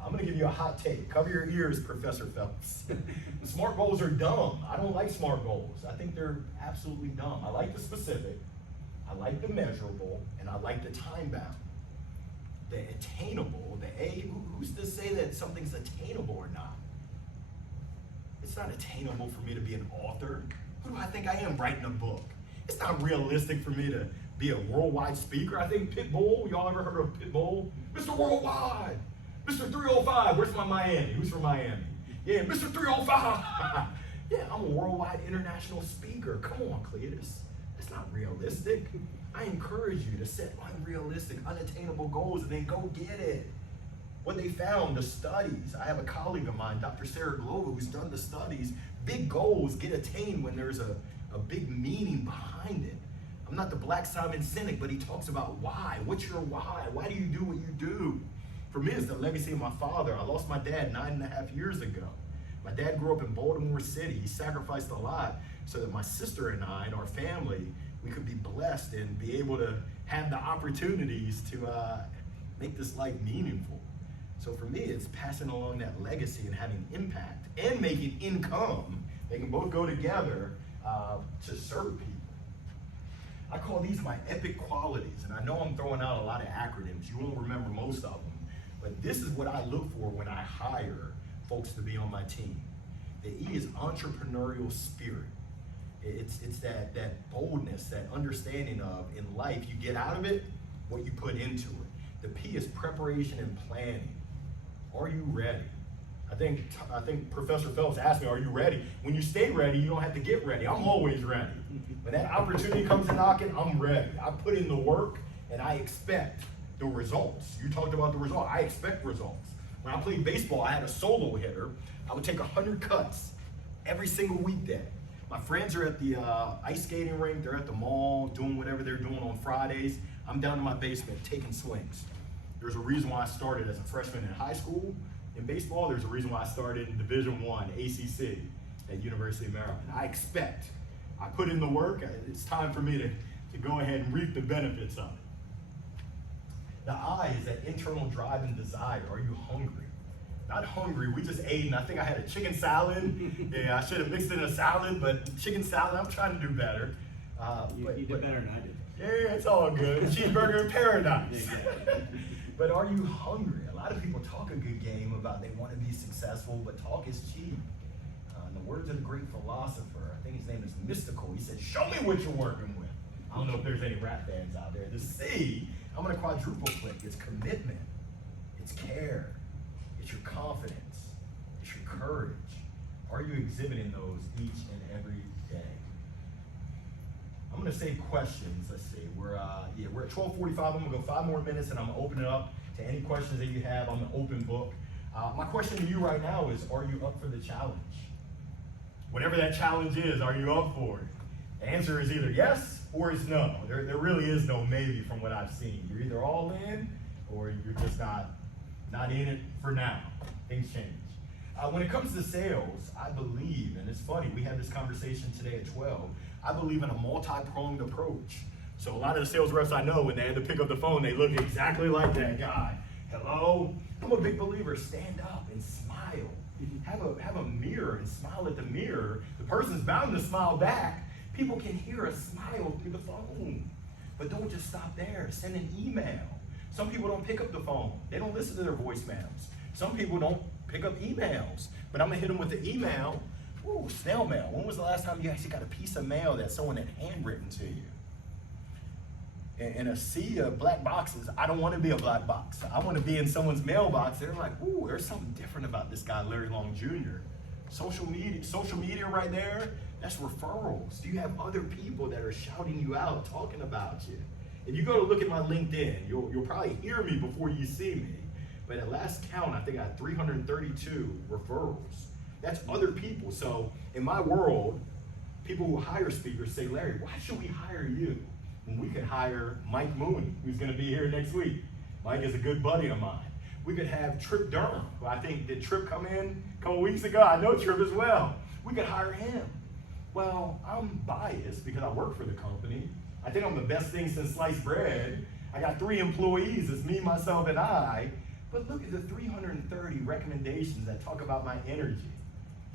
I'm gonna give you a hot take. Cover your ears, Professor Phelps. SMART goals are dumb. I don't like SMART goals. I think they're absolutely dumb. I like the specific, I like the measurable, and I like the time bound. The attainable, the A, who's to say that something's attainable or not? It's not attainable for me to be an author. Who do I think I am writing a book? It's not realistic for me to be a worldwide speaker. I think Pitbull, y'all ever heard of Pitbull? Mr. Worldwide, Mr. 305, where's my Miami? Who's from Miami? Yeah, Mr. 305. Yeah, I'm a worldwide international speaker. Come on, Cletus. That's not realistic. I encourage you to set unrealistic, unattainable goals and then go get it. What they found, the studies, I have a colleague of mine, Dr. Sarah Glover, who's done the studies, big goals get attained when there's a big meaning behind it. I'm not the Black Simon Sinek, but he talks about why. What's your why? Why do you do what you do? For me, it's the legacy of my father. I lost my dad 9.5 years ago. My dad grew up in Baltimore City. He sacrificed a lot so that my sister and I and our family, we could be blessed and be able to have the opportunities to make this life meaningful. So for me, it's passing along that legacy and having impact and making income. They can both go together to serve people. I call these my epic qualities, and I know I'm throwing out a lot of acronyms. You won't remember most of them, but this is what I look for when I hire folks to be on my team. The E is entrepreneurial spirit. It's that boldness, that understanding of in life, you get out of it what you put into it. The P is preparation and planning. Are you ready? I think Professor Phelps asked me, are you ready? When you stay ready, you don't have to get ready. I'm always ready. When that opportunity comes knocking, I'm ready. I put in the work and I expect the results. You talked about the result. I expect results. When I played baseball, I had a solo hitter. I would take 100 cuts every single weekday. My friends are at the ice skating rink. They're at the mall doing whatever they're doing on Fridays. I'm down in my basement taking swings. There's a reason why I started as a freshman in high school in baseball. There's a reason why I started in Division I, ACC at University of Maryland. I put in the work. It's time for me to go ahead and reap the benefits of it. The I is that internal drive and desire. Are you hungry? Not hungry, we just ate, and I think I had a chicken salad. Yeah, I should have mixed it in a salad, but chicken salad, I'm trying to do better. You did better than I did. Yeah, it's all good. Cheeseburger in paradise. But are you hungry? A lot of people talk a good game about they want to be successful, but talk is cheap. In the words of the great philosopher, I think his name is Mystical, he said, show me what you're working with. I don't know if there's any rap fans out there. The C, I'm going to quadruple click. It's commitment. It's care. It's your confidence. It's your courage. Are you exhibiting those each and every day? I'm going to say questions. Let's see. We're at 12:45. I'm going to go 5 more minutes, and I'm going to open it up to any questions that you have. I'm an open book. My question to you right now is, are you up for the challenge? Whatever that challenge is, are you up for it? The answer is either yes or it's no. There really is no maybe from what I've seen. You're either all in or you're just not in it for now. Things change. When it comes to sales, I believe, and it's funny, we had this conversation today at 12, I believe in a multi-pronged approach. So a lot of the sales reps I know, when they had to pick up the phone, they look exactly like that guy. Hello? I'm a big believer, stand up and smile. Have a mirror and smile at the mirror. The person's bound to smile back. People can hear a smile through the phone. But don't just stop there, send an email. Some people don't pick up the phone. They don't listen to their voicemails. Some people don't pick up emails. But I'm gonna hit them with the email. Ooh, snail mail. When was the last time you actually got a piece of mail that someone had handwritten to you? In a sea of black boxes, I don't want to be a black box. I want to be in someone's mailbox. They're like, ooh, there's something different about this guy, Larry Long Jr. Social media right there, that's referrals. Do you have other people that are shouting you out, talking about you? If you go to look at my LinkedIn, you'll probably hear me before you see me. But at last count, I think I had 332 referrals. That's other people. So in my world, people who hire speakers say, Larry, why should we hire you when we could hire Mike Mooney, who's going to be here next week? Mike is a good buddy of mine. We could have Trip Durham, who I think, did Trip come in a couple weeks ago? I know Trip as well. We could hire him. Well, I'm biased because I work for the company. I think I'm the best thing since sliced bread. I got 3 employees, it's me, myself, and I. But look at the 330 recommendations that talk about my energy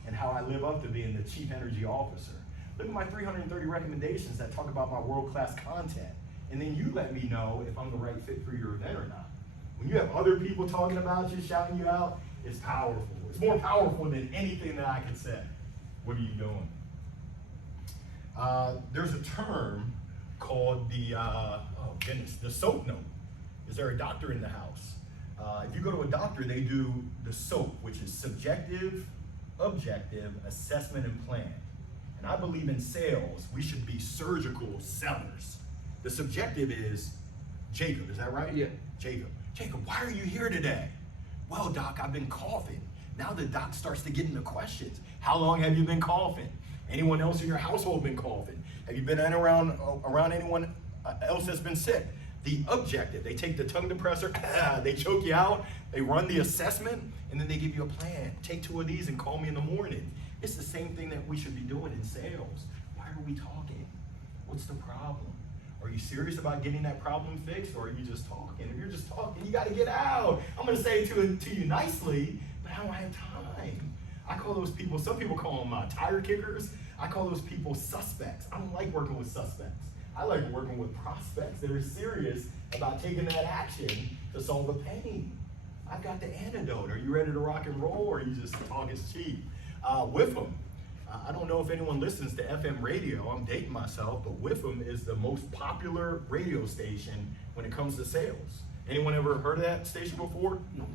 and how I live up to being the chief energy officer. Look at my 330 recommendations that talk about my world-class content. And then you let me know if I'm the right fit for your event or not. When you have other people talking about you, shouting you out, it's powerful. It's more powerful than anything that I could say. What are you doing? There's a term called the SOAP note. Is there a doctor in the house? If you go to a doctor, they do the SOAP, which is subjective, objective, assessment, and plan. And I believe in sales, we should be surgical sellers. The subjective is Jacob, is that right? Yeah. Jacob, why are you here today? Well, doc, I've been coughing. Now the doc starts to get into questions. How long have you been coughing? Anyone else in your household been coughing? Have you been around anyone else that's been sick? The objective, they take the tongue depressor, they choke you out, they run the assessment, and then they give you a plan. Take 2 of these and call me in the morning. It's the same thing that we should be doing in sales. Why are we talking? What's the problem? Are you serious about getting that problem fixed, or are you just talking? If you're just talking, you gotta get out. I'm gonna say it to you nicely, but I don't have time. I call those people, some people call them tire kickers. I call those people suspects. I don't like working with suspects. I like working with prospects that are serious about taking that action to solve a pain. I've got the antidote. Are you ready to rock and roll, or are you just talk is cheap? Whiffum. I don't know if anyone listens to FM radio. I'm dating myself, but Whiffum is the most popular radio station when it comes to sales. Anyone ever heard of that station before? No.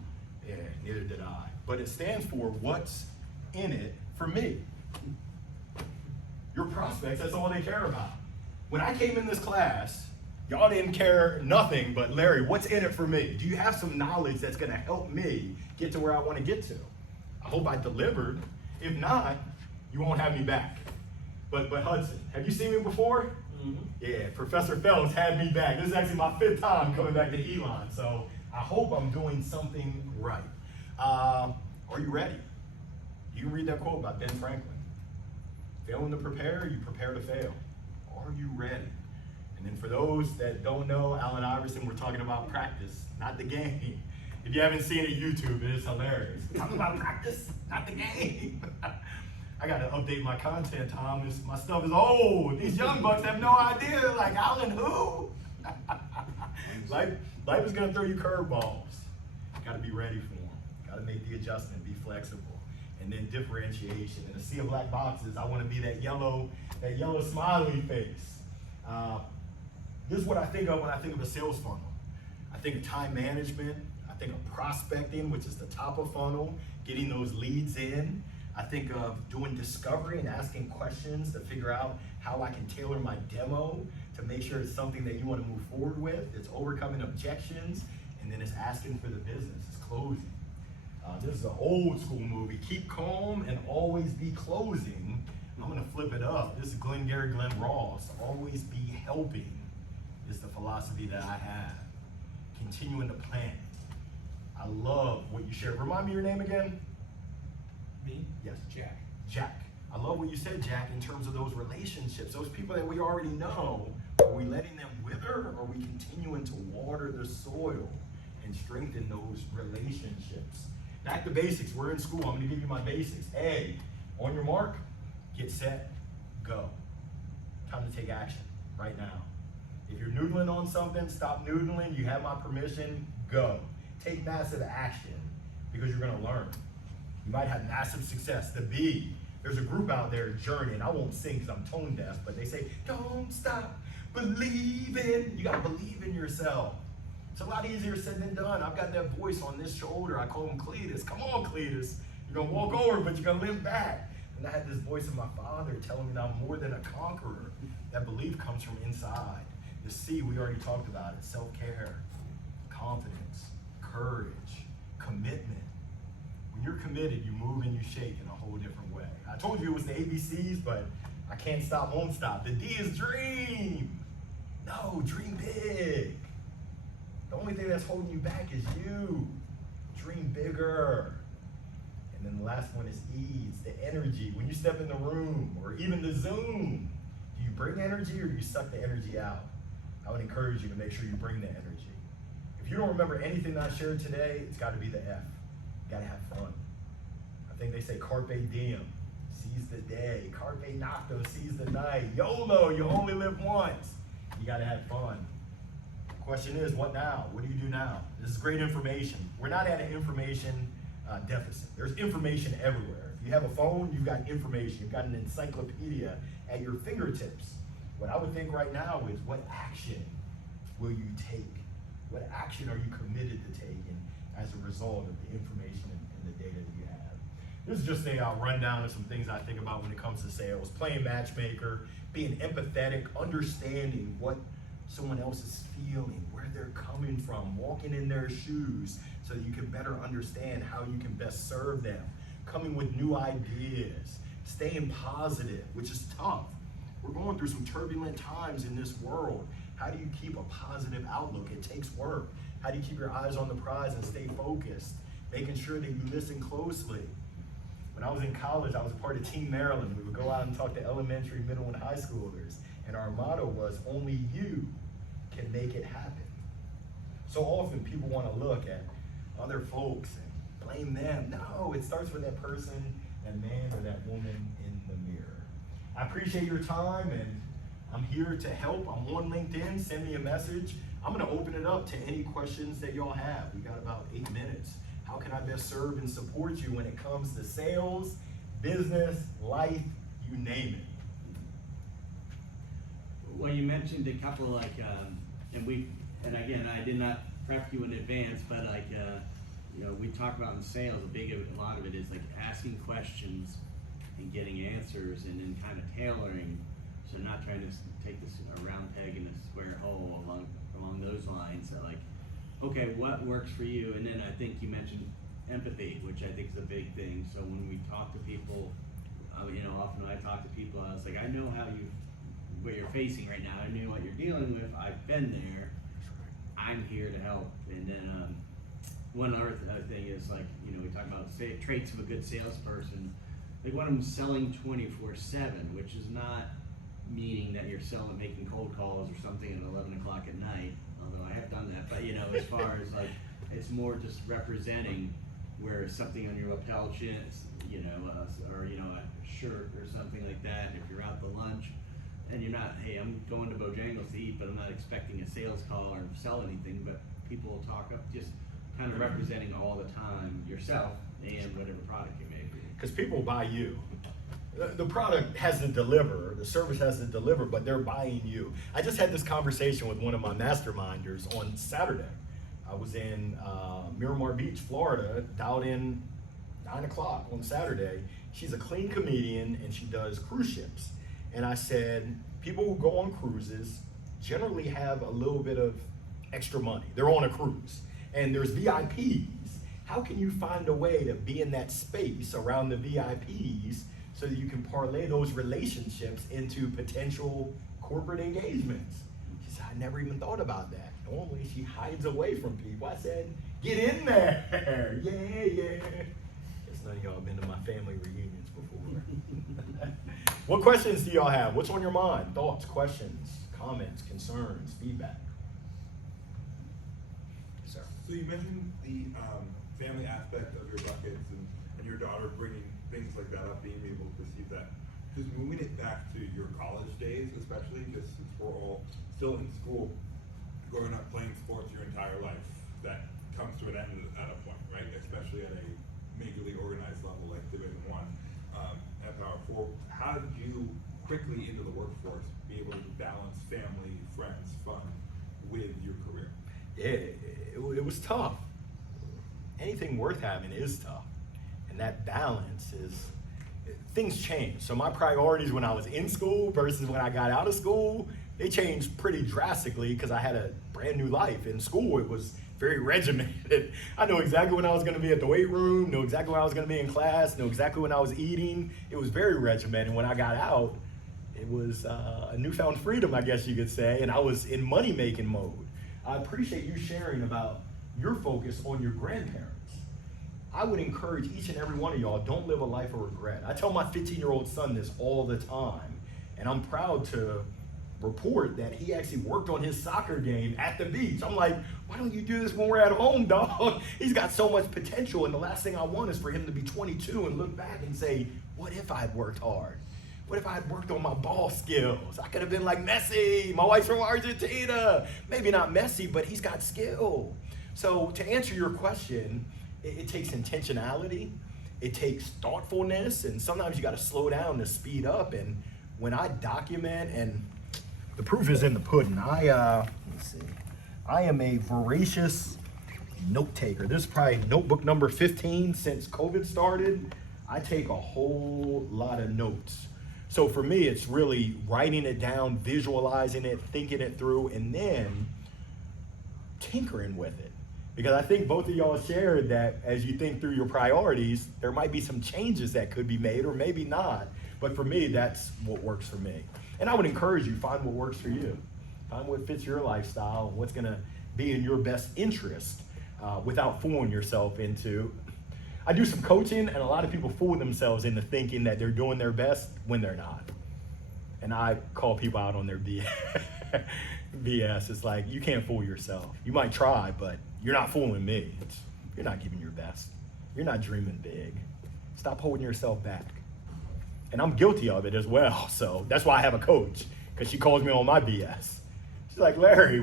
Yeah, neither did I. But it stands for what's in it for me. Your prospects, that's all they care about. When I came in this class, y'all didn't care nothing but, Larry, what's in it for me? Do you have some knowledge that's gonna help me get to where I wanna get to? I hope I delivered. If not, you won't have me back. But Hudson, have you seen me before? Mm-hmm. Yeah, Professor Phelps had me back. This is actually my 5th time coming back to Elon, so I hope I'm doing something right. Are you ready? You can read that quote by Ben Franklin. Failing to prepare, you prepare to fail. Are you ready? And then for those that don't know, Allen Iverson, we're talking about practice, not the game. If you haven't seen it, YouTube, it is hilarious. We're talking about practice, not the game. I gotta update my content, Thomas. My stuff is old. These young bucks have no idea, like Allen who? Life is gonna throw you curveballs. Gotta be ready for them. Gotta make the adjustment, be flexible. And then differentiation. In a sea of black boxes, I wanna be that yellow smiley face. This is what I think of when I think of a sales funnel. I think of time management. I think of prospecting, which is the top of funnel, getting those leads in. I think of doing discovery and asking questions to figure out how I can tailor my demo to make sure it's something that you want to move forward with. It's overcoming objections, and then it's asking for the business. It's closing. This is an old school movie. Keep calm and always be closing. I'm gonna flip it up. This is Glenn Ross. Always be helping is the philosophy that I have. Continuing to plan. I love what you shared. Remind me your name again? Me? Yes. Jack. Jack. I love what you said, Jack, in terms of those relationships. Those people that we already know, are we letting them wither, or are we continuing to water the soil and strengthen those relationships? Back to basics. We're in school. I'm going to give you my basics. A, on your mark, get set, go. Time to take action right now. If you're noodling on something, stop noodling. You have my permission, go. Take massive action because you're going to learn. You might have massive success. The B, there's a group out there, Journey, and I won't sing because I'm tone deaf, but they say, don't stop believing. You got to believe in yourself. It's a lot easier said than done. I've got that voice on this shoulder. I call him Cletus. Come on, Cletus. You're going to walk over, but you're going to limp back. And I had this voice of my father telling me that I'm more than a conqueror. That belief comes from inside. The C, we already talked about it. Self-care, confidence, courage, commitment. When you're committed, you move and you shake in a whole different way. I told you it was the ABCs, but I can't stop, won't stop. The D is dream. No, dream big. The only thing that's holding you back is you. Dream bigger. And then the last one is ease, the energy. When you step in the room or even the Zoom, do you bring energy or do you suck the energy out? I would encourage you to make sure you bring the energy. If you don't remember anything that I shared today, it's got to be the F. You got to have fun. I think they say carpe diem, seize the day. Carpe noctem, seize the night. YOLO, you only live once. You got to have fun. The question is, what now? What do you do now? This is great information. We're not at an information deficit. There's information everywhere. If you have a phone, you've got information. You've got an encyclopedia at your fingertips. What I would think right now is, what action will you take? What action are you committed to taking as a result of the information and the data that you have? This is just a rundown of some things I think about when it comes to sales. Playing matchmaker, being empathetic, understanding what someone else is feeling, where they're coming from, walking in their shoes so that you can better understand how you can best serve them, coming with new ideas, staying positive, which is tough. We're going through some turbulent times in this world. How do you keep a positive outlook? It takes work. How do you keep your eyes on the prize and stay focused? Making sure that you listen closely. When I was in college, I was a part of Team Maryland. We would go out and talk to elementary, middle, and high schoolers. And our motto was, only you can make it happen. So often people want to look at other folks and blame them. No, it starts with that person, that man or that woman in the mirror. I appreciate your time, and I'm here to help. I'm on LinkedIn. Send me a message. I'm going to open it up to any questions that y'all have. We got about 8 minutes. How can I best serve and support you when it comes to sales, business, life, you name it? Well, you mentioned a couple and again, I did not prep you in advance, but we talk about in sales, a lot of it is like asking questions and getting answers, and then kind of tailoring. So not trying to take this a round peg in a square hole along those lines. So like, okay, what works for you? And then I think you mentioned empathy, which I think is a big thing. So when we talk to people, often when I talk to people, I was like, I know what you're facing right now. I know what you're dealing with. I've been there. I'm here to help. And then one other thing is like, we talk about traits of a good salesperson. Like one of them selling 24/7, which is not meaning that you're making cold calls or something at 11 o'clock at night, although I have done that, but as far as like, it's more just representing where something on your lapel chins, or a shirt or something like that. If you're out to lunch and you're not, hey, I'm going to Bojangles to eat, but I'm not expecting a sales call or sell anything, but people will talk up, just kind of representing all the time yourself and whatever product you make. Because people buy you. The product has to deliver, the service has to deliver, but they're buying you. I just had this conversation with one of my masterminders on Saturday. I was in Miramar Beach, Florida, dialed in 9 o'clock on Saturday. She's a clean comedian and she does cruise ships. And I said, people who go on cruises generally have a little bit of extra money. They're on a cruise and there's VIPs. How can you find a way to be in that space around the VIPs so that you can parlay those relationships into potential corporate engagements? She said, I never even thought about that. Normally she hides away from people. I said, get in there. Yeah. Guess none of y'all have been to my family reunions before. What questions do y'all have? What's on your mind? Thoughts, questions, comments, concerns, feedback? Sir. So you mentioned the family aspect of your buckets and your daughter bringing things like that up, being able to perceive that. Just moving it back to your college days, especially, just since we're all still in school, growing up playing sports your entire life, that comes to an end at a point, right? Especially at a major league organized level like Division I, at Power 4. How did you quickly into the workforce be able to balance family, friends, fun with your career? It was tough. Anything worth having is tough. And that balance is, things change. So my priorities when I was in school versus when I got out of school, they changed pretty drastically because I had a brand new life. In school, it was very regimented. I knew exactly when I was gonna be at the weight room, knew exactly when I was gonna be in class, knew exactly when I was eating. It was very regimented. When I got out, it was a newfound freedom, I guess you could say, and I was in money-making mode. I appreciate you sharing about your focus on your grandparents. I would encourage each and every one of y'all, don't live a life of regret. I tell my 15-year-old son this all the time, and I'm proud to report that he actually worked on his soccer game at the beach. I'm like, why don't you do this when we're at home, dog? He's got so much potential, and the last thing I want is for him to be 22 and look back and say, what if I'd worked hard? What if I had worked on my ball skills? I could have been like Messi. My wife's from Argentina. Maybe not Messi, but he's got skill. So to answer your question, it takes intentionality. It takes thoughtfulness. And sometimes you got to slow down to speed up. And when I document, and the proof is in the pudding, I am a voracious note taker. This is probably notebook number 15 since COVID started. I take a whole lot of notes. So for me, it's really writing it down, visualizing it, thinking it through, and then tinkering with it. Because I think both of y'all shared that as you think through your priorities, there might be some changes that could be made or maybe not. But for me, that's what works for me. And I would encourage you, find what works for you. Find what fits your lifestyle and what's gonna be in your best interest without fooling yourself into. I do some coaching, and a lot of people fool themselves into thinking that they're doing their best when they're not. And I call people out on their BS. It's like, you can't fool yourself. You might try, but you're not fooling me. You're not giving your best. You're not dreaming big. Stop holding yourself back. And I'm guilty of it as well. So that's why I have a coach, because she calls me on my BS. She's like, Larry,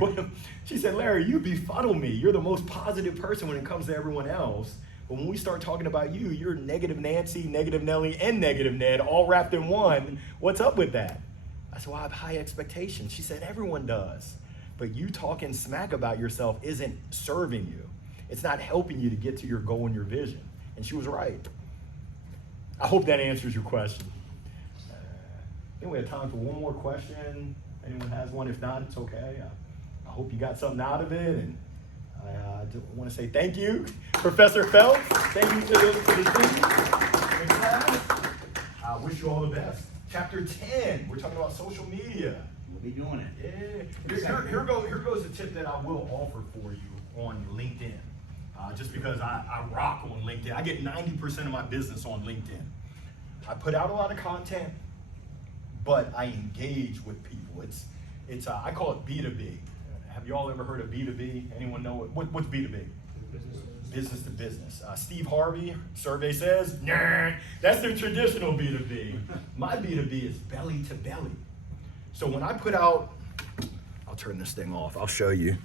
she said, Larry, you befuddle me. You're the most positive person when it comes to everyone else. But when we start talking about you, you're negative Nancy, negative Nelly, and negative Ned, all wrapped in one. What's up with that? I said, well, I have high expectations. She said, everyone does. But you talking smack about yourself isn't serving you. It's not helping you to get to your goal and your vision. And she was right. I hope that answers your question. I think we have time for one more question. Anyone has one? If not, it's okay. I hope you got something out of it. And I want to say thank you, Professor Phelps. Thank you to the team. I wish you all the best. Chapter 10, we're talking about social media. We'll be doing it. Yeah. Here goes a tip that I will offer for you on LinkedIn. Just because I rock on LinkedIn. I get 90% of my business on LinkedIn. I put out a lot of content, but I engage with people. It's I call it B2B. Have you all ever heard of B2B? Anyone know what's B2B? Business to business. Steve Harvey, survey says, nah, that's the traditional B2B. My B2B is belly to belly. So when I put out, I'll turn this thing off, I'll show you.